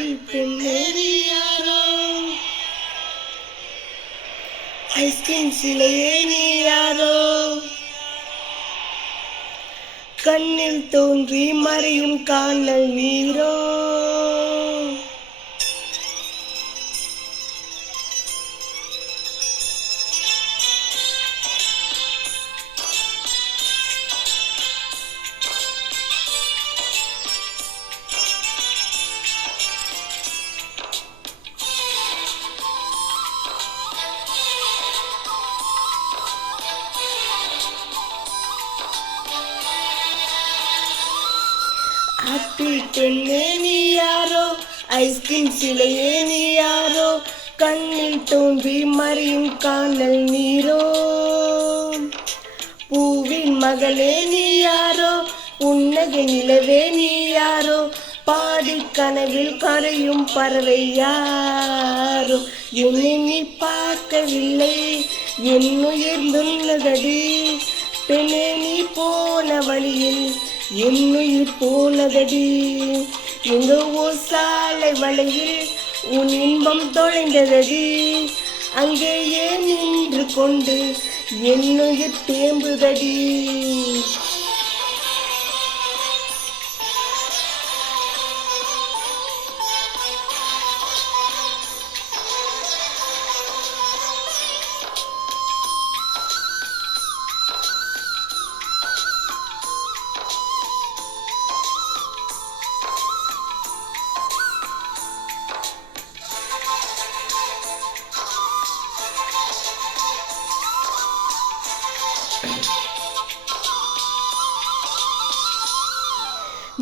பெண்ணேறி யாரோ ஐஸ்கிரீம் சிலையே நீ யாரோ கண்ணில் தோன்றி மறையும் காணல் நீரோ ஆப்பிள் பெண்ணே நீ யாரோ ஐஸ்கிரீம் சிலையே நீ யாரோ கண்ணில் தோன்றி மறையும் காணல் நீரோ பூவின் மகளே நீ யாரோ புன்னகை நிலவே நீ யாரோ பாடி கனவில் கரையும் பறவை யாரோ என்னை நீ பார்க்கவில்லை என்னுயிர் நுண்ணதடி பெண்ணே நீ போன வழியில் என்னுயிர் போனதடி எங்கோ சாலை வலையில் உன் இன்பம் தொலைந்ததடி அங்கேயே நின்று கொண்டு என்னுயிர் தேம்புதடி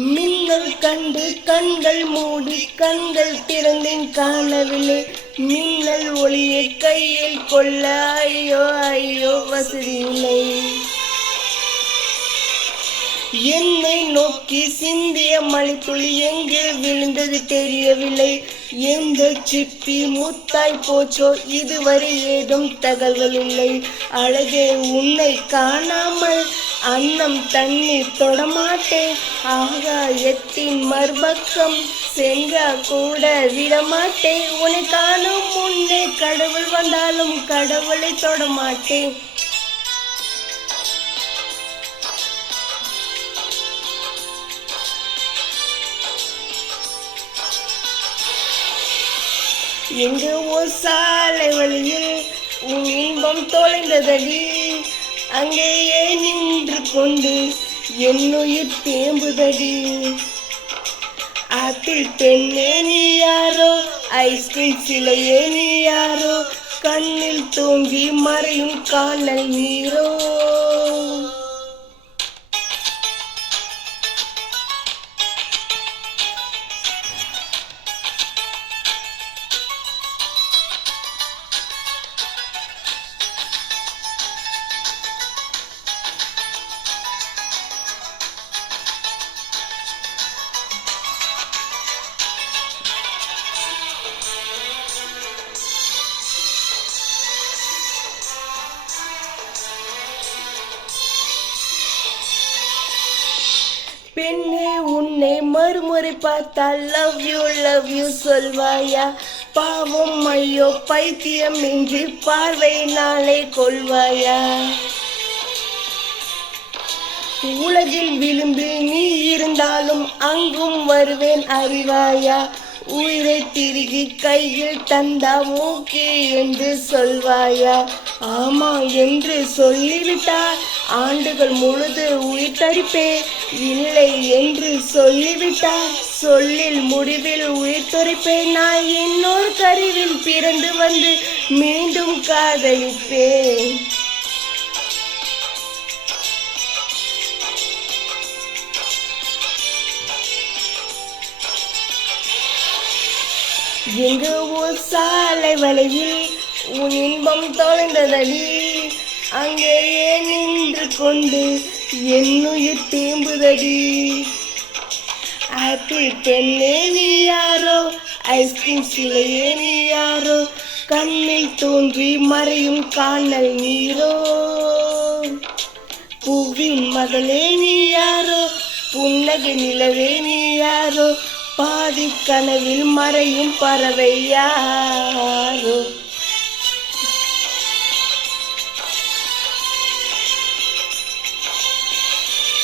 மின்னல் கண்டு கண்கள் மூடி கண்கள் திறந்தேன் காணவில்லை மின்னல் ஒளியை கையில் கொள்ள ஐயோ ஐயோ வசதி இல்லை என்னை நோக்கி சிந்திய மழைத்துளி எங்கே விழுந்தது தெரியவில்லை எந்த சிப்பி முத்தாய் போச்சோ இதுவரை ஏதும் தகவல் இல்லை அழகே உன்னை காணாமல் அன்னம் தண்ணீர் தொடமாட்டேன் ஆகாயத்தின் மறுபக்கம் செங்கா கூட விடமாட்டேன் உன்னை காணும் முன்னே கடவுள் வந்தாலும் கடவுளை தொடமாட்டேன் எங்கோ சாலை வழியில் உன் இன்பம் தொலைந்ததடி அங்கேயே நின்று கொண்டு என்னுயிர் தேம்புதடி ஆப்பிள் பெண்ணே நீ யாரோ ஐஸ்கிரீம் சிலையே நீ யாரோ கண்ணில் தோன்றி மறையும் காணல் நீரோ பெண்ணே உன்னை மறுமுறை பார்த்தால் லவ் யூ சொல்வாயா பாவம் ஐயோ பைத்தியம் இன்றி பார்வை நாளை கொள்வாயா உலகில் விளிம்பில் நீ இருந்தாலும் அங்கும் வருவேன் அறிவாயா உயிரை திருகி கையில் தந்தா மூக்கி என்று சொல்வாயா ஆமா என்று சொல்லிவிட்டார் ஆண்டுகள் முழுது உயிர் தரிப்பே இல்லை என்று சொல்லிவிட்டார் சொல்லில் முடிவில் உயிர் துறைப்பேன் நான் இன்னொரு கருவில் பிறந்து வந்து மீண்டும் காதலிப்பேன் எங்கோ சாலை வலையில் உன் இன்பம் தொலைந்ததடி அங்கேயே நின்று கொண்டு என்னுயிர் தேம்புதடி ஆப்பிள் பெண்ணே நீ யாரோ ஐஸ்கிரீம் சிலையே நீ யாரோ கண்ணில் தோன்றி மறையும் காணல் நீரோ பூவின் மகளே நீ யாரோ புன்னகை நிலவே நீ யாரோ பாதி கனவில் மறையும் பறவை யாரோ.